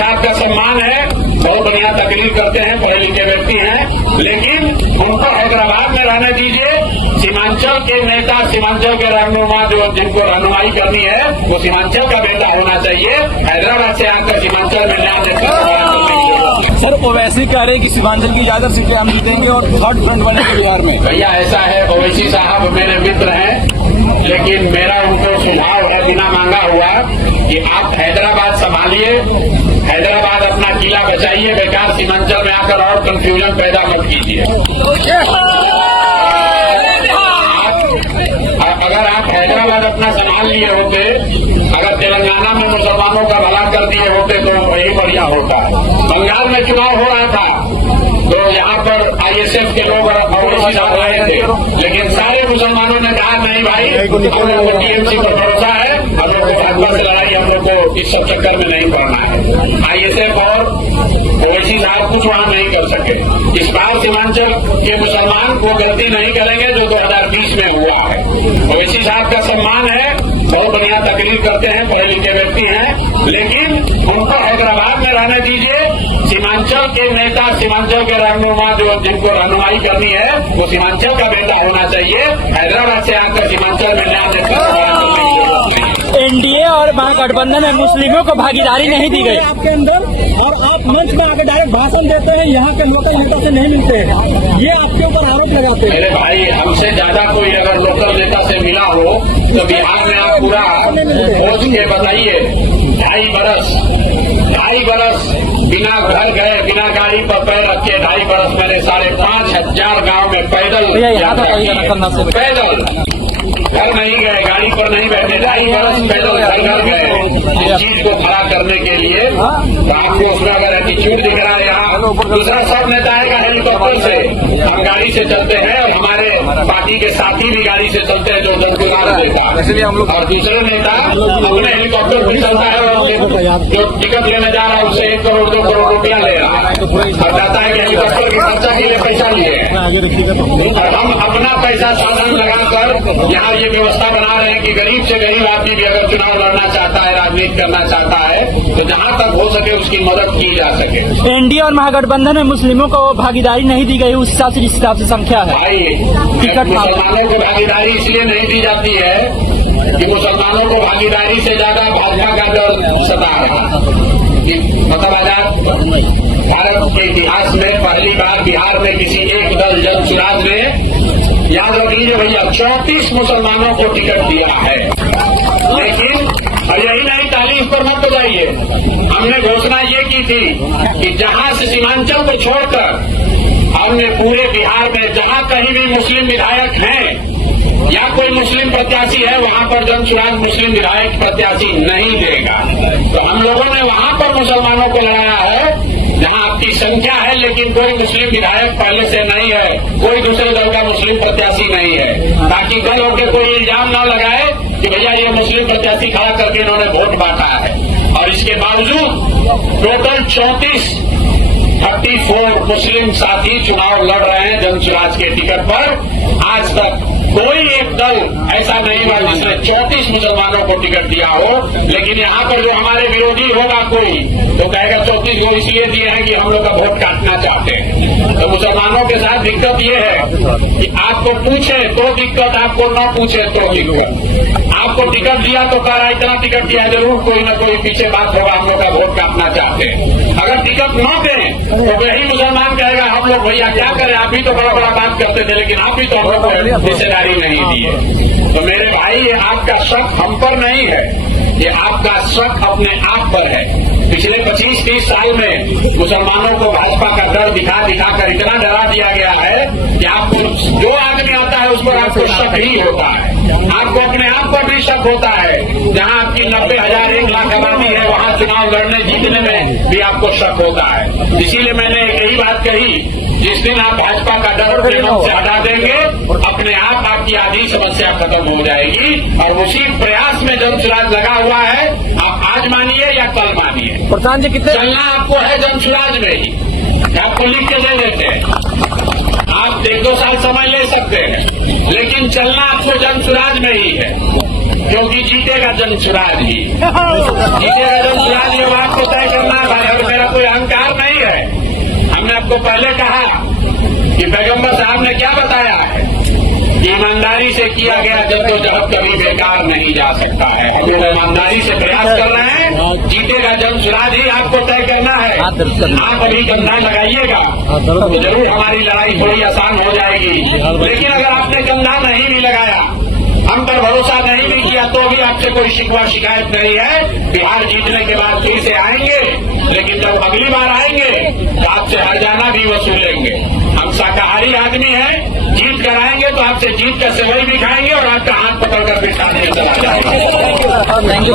साहब का सम्मान है, बहुत बढ़िया तकरीर करते हैं, पढ़े लिखे व्यक्ति हैं, लेकिन उनको हैदराबाद में रहने दीजिए। सीमांचल के नेता, सीमांचल के रहनुमा जो जिनको रहनुमाई करनी है वो सीमांचल का बेटा होना चाहिए। हैदराबाद से आकर सीमांचल में न्याय देते। सर ओवैसी कह रहे हैं कि सीमांचल की ज्यादा सीटें हम जीतेंगे और थर्ड फ्रंट बनेंगे बिहार में। भैया ऐसा है, ओवैसी साहब मेरे मित्र हैं, लेकिन मेरा उनको सुझाव है बिना मांगा हुआ कि आप हैदराबाद संभालिए, हैदराबाद अपना किला बचाइए, बेकार सीमांचल में आकर और कंफ्यूजन पैदा मत कीजिए। अगर आप हैदराबाद अपना संभाल लिए होते, अगर तेलंगाना में मुसलमानों का भला कर दिए होते तो वही बढ़िया होता। बंगाल में चुनाव हो रहा था तो यहाँ पर आईएसएफ के लोग ओवैसी साहब आए थे, लेकिन सारे मुसलमानों ने कहा नहीं भाई, हम लोग को टीएमसी पर भरोसा है, हम लोग को भाजपा से लड़ाई, हम लोग को इस सब चक्कर में नहीं पड़ना है। आईएसएफ और ओवैसी साहब कुछ वहां नहीं कर सके। इस बार सीमांचल के मुसलमान वो गलती नहीं करेंगे जो 2020 में हुआ है। ओवैसी साहब का सम्मान है, बहुत बढ़िया तकरीर करते हैं, पढ़े लिखे व्यक्ति हैं, लेकिन उनको हैदराबाद में रहने दीजिए। सीमांचल के नेता, सीमांचल के रहनुमा जो जिनको रहनुमाई करनी है वो सीमांचल का बेटा होना चाहिए। हैदराबाद से आकर सीमांचल में न्याय देते। एनडीए और महागठबंधन में मुस्लिमों को भागीदारी नहीं दी गई आपके अंदर, और आप मंच में आकर डायरेक्ट भाषण देते हैं, यहाँ के लोकल नेता से नहीं मिलते हैं, ये आपके ऊपर आरोप लगाते हैं। मेरे भाई, हमसे ज्यादा कोई अगर लोकल नेता से मिला हो तो बिहार में आप पूरा खोज के बताइए। 2.5 बरस बिना घर गए, बिना गाड़ी पर पैर रखे 2.5 बरस मैंने 5,500 गांव में पैदल यात्रा की, पैदल घर नहीं गए, गाड़ी पर नहीं बैठे, 2.5 बरस पैदल घर गए इस चीज को खड़ा करने के लिए। तो आपको उसमें अगर एटीट्यूड दिख रहा है यहाँ, दूसरा सब नेता आएगा हेलीकॉप्टर से, हम गाड़ी से चलते हैं और हमारे पार्टी के साथी भी गाड़ी से चलते हैं जो जनगुजार देता, और दूसरे नेता अपने हेलीकॉप्टर पर चलता है और जो टिकट लेने जा रहा है उससे 1 करोड़ 2 करोड़ रुपया ले रहा है और कहता है कि हेलीकॉप्टर की खर्चा के लिए पैसा लिए। और हम अपना पैसा साधन लगाकर यहाँ ये व्यवस्था बना रहे हैं कि गरीब से गरीब आदमी भी अगर चुनाव लड़ना चाहता है, राजनीति करना चाहता है, तो जहाँ तक हो सके उसकी मदद की जा सके। एनडीए और महागठबंधन में मुस्लिमों को भागीदारी नहीं दी गई, उस हिसाब से संख्या है। भाई, मुसलमानों को भागीदारी इसलिए नहीं दी जाती है कि मुसलमानों को भागीदारी से ज्यादा भाजपा का डर सता रहा है। मतलब आजाद भारत के इतिहास में पहली बार बिहार में किसी एक दल जनसुराज ने, याद रख लीजिए भैया, 34 मुसलमानों को टिकट दिया है। लेकिन यही नहीं, तालीफ पर मत बजाइए, हमने घोषणा ये की थी कि जहां से सीमांचल को छोड़कर हमने पूरे बिहार में जहां कहीं भी मुस्लिम विधायक हैं या कोई मुस्लिम प्रत्याशी है वहां पर जनसुराज मुस्लिम विधायक प्रत्याशी नहीं देगा। तो हम लोगों ने वहां पर मुसलमानों को लड़ाया है जहां आपकी संख्या है, लेकिन कोई मुस्लिम विधायक पहले से नहीं है, कोई दूसरे दल का मुस्लिम प्रत्याशी नहीं है, ताकि कल होकर कोई इल्जाम न लगाए कि भैया ये मुस्लिम प्रत्याशी खड़ा करके इन्होंने वोट बांटा है। और इसके बावजूद टोटल 34 मुस्लिम साथी चुनाव लड़ रहे हैं जनसुराज के टिकट पर। आज तक कोई एक दल ऐसा नहीं हुआ जिसने 34 मुसलमानों को टिकट दिया हो। लेकिन यहाँ पर जो हमारे विरोधी होगा कोई तो कहेगा 34 को इसलिए दिए हैं कि हम लोग का वोट काटना चाहते हैं। तो मुसलमानों के साथ दिक्कत ये है कि आपको पूछे तो दिक्कत, आपको न पूछे तो दिक्कत। आपको टिकट दिया तो कह रहा है इतना टिकट दिया, जरूर कोई न कोई पीछे बात होगा, हम लोग का वोट काटना चाहते हैं। अगर टिकट न दें तो वही मुसलमान कहेगा हम लोग भैया क्या करें, आप भी तो बड़ा बड़ा बात करते थे, लेकिन आप भी तो हम लोग को हिस्सेदारी नहीं दिए। तो मेरे भाई, ये आपका शक हम पर नहीं है, ये आपका शक अपने आप पर है। पिछले 25-30 साल में मुसलमानों को भाजपा का डर दिखा कर इतना डरा दिया गया है कि आपको जो आदमी आता है उस पर आपको शक ही होता है, आपको अपने आप पर भी शक होता है। जहां आपकी 90,000 1 लाख आबादी है वहां चुनाव लड़ने जीतने में भी आपको शक होता है। इसीलिए मैंने यही बात कही, जिस दिन आप भाजपा का डर अपने मन से हटा देंगे अपने आप आपकी आधी समस्या खत्म हो जाएगी। और उसी प्रयास में जनसुराज लगा हुआ है, आप आज मानिए या कल मानिए। प्रधान जी कितने चलना आपको है जनसुराज में ही, आपको लिख के दे देते हैं, आप 1-2 साल समय ले सकते हैं, लेकिन चलना आपको जनसुराज में ही है, क्योंकि जीतेगा जनसुराज ही, जीतेगा जनसुराज, ये बात को तय करना है। पहले कहा कि पैगंबर साहब ने क्या बताया है, ईमानदारी से किया गया जद्दोजहद कभी बेकार नहीं जा सकता है। हम लोग ईमानदारी से प्रयास कर रहे हैं, जीतेगा जमशराज ही आपको तय करना है। आप अभी गंदा लगाइएगा तो जरूर हमारी लड़ाई थोड़ी आसान हो जाएगी, लेकिन अगर आपने गंदा नहीं भी लगाया, हम पर भरोसा नहीं भी किया, तो भी आपसे कोई शिकवा शिकायत नहीं है। बिहार जीतने के बाद फिर से आएंगे, लेकिन जब अगली बार आएंगे तो आपसे हरजाना भी वसूलेंगे। हम शाकाहारी आदमी हैं, जीत कर आएंगे तो आपसे जीत का सेवई भी खाएंगे और आपका हाथ पकड़कर बिठाने चला जाएंगे। Thank you.